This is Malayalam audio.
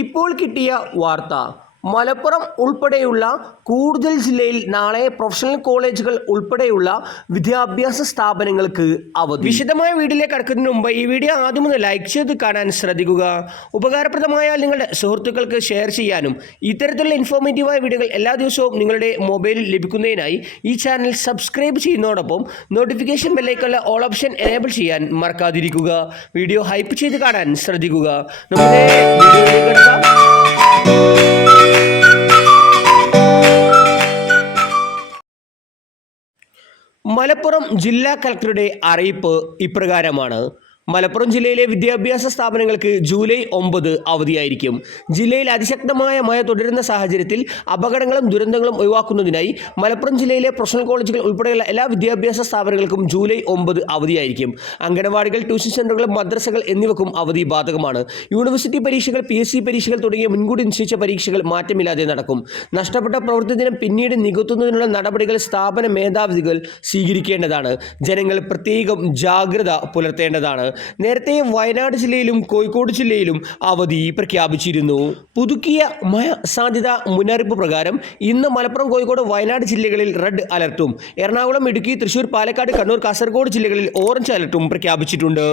ഇപ്പോൾ കിട്ടിയ വാർത്ത മലപ്പുറം ഉൾപ്പെടെയുള്ള കൂടുതൽ ജില്ലയിൽ നാളെ പ്രൊഫഷണൽ കോളേജുകൾ ഉൾപ്പെടെയുള്ള വിദ്യാഭ്യാസ സ്ഥാപനങ്ങൾക്ക് അവധി. വിശദമായ വീഡിയോയിലേക്ക് കടക്കുന്നതിന് മുമ്പ് ഈ വീഡിയോ ആദ്യം ഒന്ന് ലൈക്ക് ചെയ്ത് കാണാൻ ശ്രദ്ധിക്കുക. ഉപകാരപ്രദമായാൽ നിങ്ങളുടെ സുഹൃത്തുക്കൾക്ക് ഷെയർ ചെയ്യാനും ഇത്തരത്തിലുള്ള ഇൻഫോർമേറ്റീവായ വീഡിയോകൾ എല്ലാ ദിവസവും നിങ്ങളുടെ മൊബൈലിൽ ലഭിക്കുന്നതിനായി ഈ ചാനൽ സബ്സ്ക്രൈബ് ചെയ്യുന്നതോടൊപ്പം നോട്ടിഫിക്കേഷൻ ബെല്ലൈക്കണിലെ ഓൾ ഓപ്ഷൻ എനേബിൾ ചെയ്യാൻ മറക്കാതിരിക്കുക. വീഡിയോ ഹൈപ്പ് ചെയ്ത് കാണാൻ ശ്രദ്ധിക്കുക. നമ്മുടെ വീഡിയോയിലേക്ക് കടക്കാം. മലപ്പുറം ജില്ലാ കളക്ടറുടെ അറിയിപ്പ് ഇപ്രകാരമാണ്. മലപ്പുറം ജില്ലയിലെ വിദ്യാഭ്യാസ സ്ഥാപനങ്ങൾക്ക് ജൂലൈ 9 അവധിയായിരിക്കും. ജില്ലയിൽ അതിശക്തമായ മഴ തുടരുന്ന സാഹചര്യത്തിൽ അപകടങ്ങളും ദുരന്തങ്ങളും ഒഴിവാക്കുന്നതിനായി മലപ്പുറം ജില്ലയിലെ പ്രൊഫഷണൽ കോളേജുകൾ ഉൾപ്പെടെയുള്ള എല്ലാ വിദ്യാഭ്യാസ സ്ഥാപനങ്ങൾക്കും ജൂലൈ 9 അവധിയായിരിക്കും. അംഗനവാടികൾ, ട്യൂഷൻ സെൻ്ററുകൾ, മദ്രസകൾ എന്നിവക്കും അവധി ബാധകമാണ്. യൂണിവേഴ്സിറ്റി പരീക്ഷകൾ, PSC പരീക്ഷകൾ തുടങ്ങിയ മുൻകൂട്ടി നിശ്ചയിച്ച പരീക്ഷകൾ മാറ്റമില്ലാതെ നടക്കും. നഷ്ടപ്പെട്ട പ്രവൃത്തി ദിനം പിന്നീട് നികത്തുന്നതിനുള്ള നടപടികൾ സ്ഥാപന മേധാവികൾ സ്വീകരിക്കേണ്ടതാണ്. ജനങ്ങൾ പ്രത്യേകം ജാഗ്രത പുലർത്തേണ്ടതാണ്. നേരത്തെ വയനാട് ജില്ലയിലും കോഴിക്കോട് ജില്ലയിലും അവധി പ്രഖ്യാപിച്ചിരുന്നു. പുതുക്കിയ മഴ സാധ്യത മുന്നറിയിപ്പ് പ്രകാരം ഇന്ന് മലപ്പുറം, കോഴിക്കോട്, വയനാട് ജില്ലകളിൽ റെഡ് അലർട്ടും എറണാകുളം, ഇടുക്കി, തൃശൂർ, പാലക്കാട്, കണ്ണൂർ, കാസർഗോഡ് ജില്ലകളിൽ ഓറഞ്ച് അലർട്ടും പ്രഖ്യാപിച്ചിട്ടുണ്ട്.